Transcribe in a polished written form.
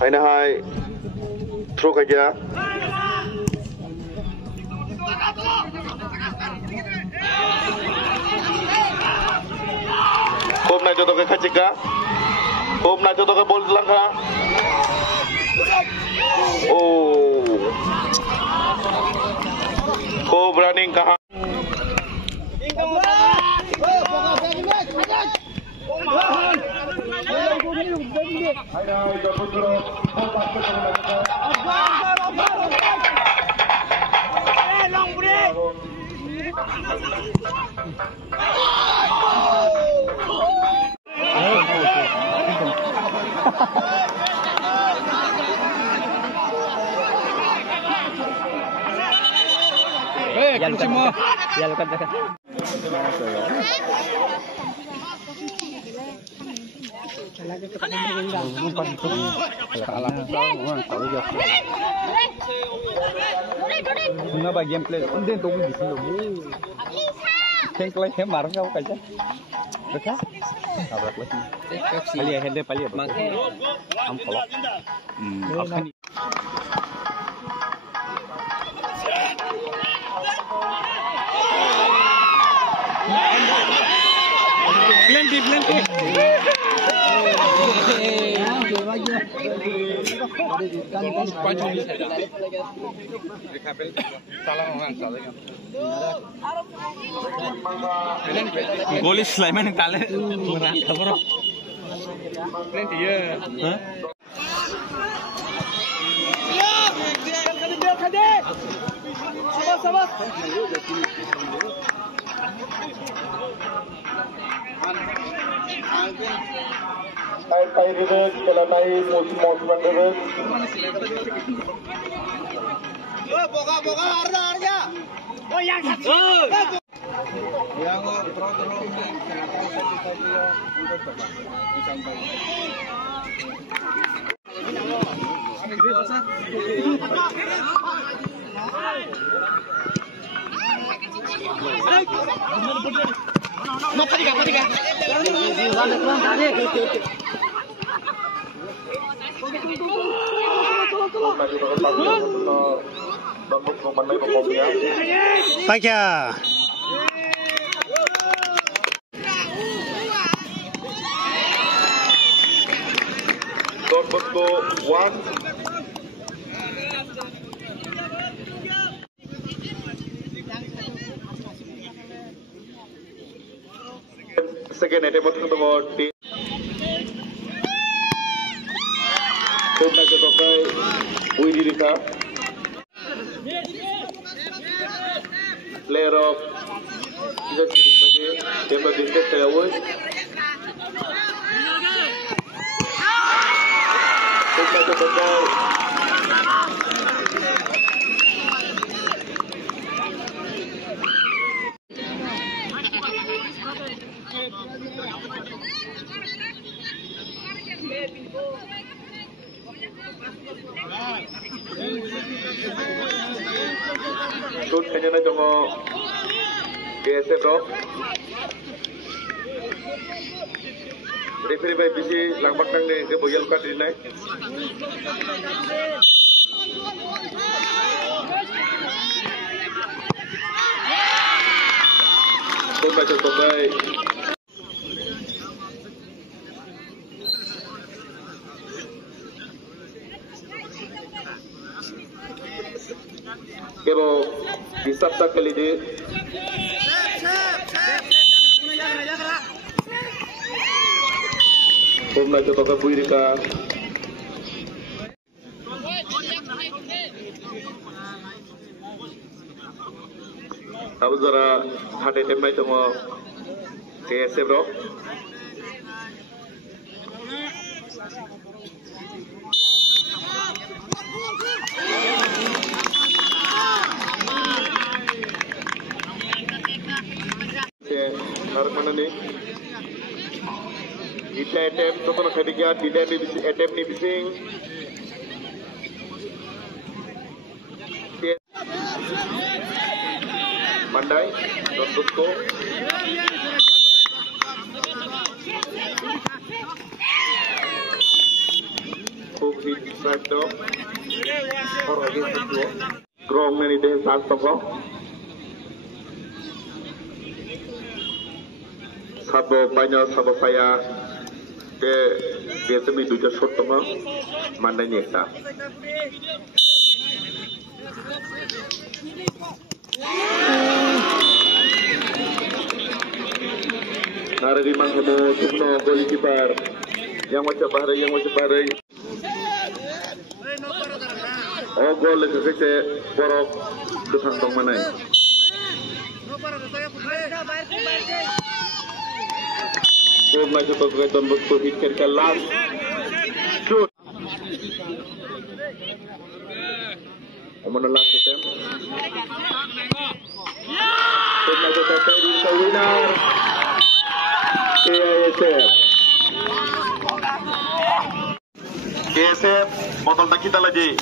Hainahai throw kaja. Khom na joto ke khachika. Khom na joto ke bol langka. Oh. Khom running kaha. Kenapa gameplay? Ini tuh di sini loh. Gameplay marah kau kaca. Betul? Abrak lagi. Pali ya, hende pali ya. Ampolok. Apa ni? Plenty. Goal Sulaiman kale khabar plenty ya sabar Hai Rizal, kalau naik musim Rizal. Boga, harga. Oh yang satu. Yang Patiga. Pakai. Dortmund 1. Second attempt untuk team. Tim nak pakai Widi Rika. Player of kita sini bagi tim berdiri terus. Tim nak pakai shoot kanya na jongo KSA bro referee by BC langbak nang ne ke boyal card din nai shoot na jongo bay Kebo disabta kali dia. Kumna joto ka buirika. Abu zara hade temai tomo KSA bro. Mana ni? Kita attempt tu kalau ketiga tidak ni attempt ni bising. Pandai, Don Bosco. खूब feet strike daw or against the floor grong na ni deh sas toko sabo banyak sabo saya dia semi duja shot toko mana ni ta Narari Manghamo Tukno goalkeeper yang macam bahari oh gol ke borok kesang tong manai gol macam tu ke don bos hit ke last shoot amon last attempt gol macam tu ke winner KSF botol tak kita lagi.